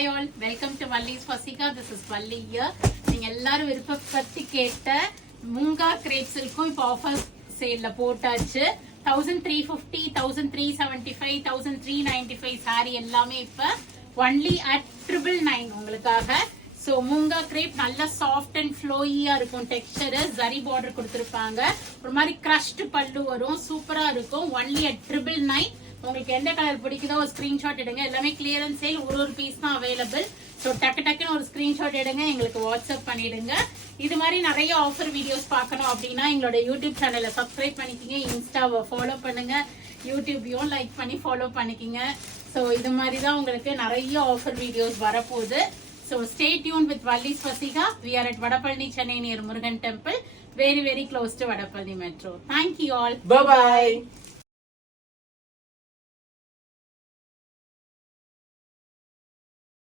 Hi all, welcome to Valli's Fasika. This is Valli here. நீங்க எல்லாரும் விருப்பப்பட்டு கேட்ட மூங்கா கிரேப் சில்க்கும் இப்போ ஆஃபர் சேல்ல போட்டாச்சு. 1350, 1375, 1395 சாரி எல்லாமே இப்ப only at 999 உங்களுக்காக. So மூங்கா கிரேப் நல்ல சாஃப்ட் அண்ட் ஃப்ளோயியா இருக்கும். டெக்ஸ்சர் ஜரி பார்டர் கொடுத்திருப்பாங்க. ஒரு மாதிரி கிரஷ்ட் பல்லு வரும். சூப்பரா இருக்கும். only at 999. உங்களுக்கு எந்த கலர் பிடிக்குதோ ஒரு ஸ்கிரீன்ஷாட் எடுங்க. எல்லாமே கிளியரன்ஸ் சேல், ஒரு பீஸ் தான் அவைலபிள். ஸோ டக்குன்னு ஒரு ஸ்கிரீன்ஷாட் எடுங்க, எங்களுக்கு வாட்ஸ்அப் பண்ணிடுங்க. இது மாதிரி நிறைய ஆஃபர் வீடியோஸ் பார்க்கணும் அப்படின்னா எங்களோட யூடியூப் சேனலை சப்ஸ்கிரைப் பண்ணிக்கிங்க, இன்ஸ்டாவை ஃபாலோ பண்ணுங்க, யூடியூபையும் லைக் பண்ணி ஃபாலோ பண்ணிக்கிங்க. ஸோ இது மாதிரி தான் உங்களுக்கு நிறைய ஆஃபர் வீடியோஸ் வரப்போகுது. So stay tuned with Valli's Fasika. We are at Vadapalani, Chennai near Murugan Temple. Very close to Vadapalani Metro. Thank you all. Bye-bye.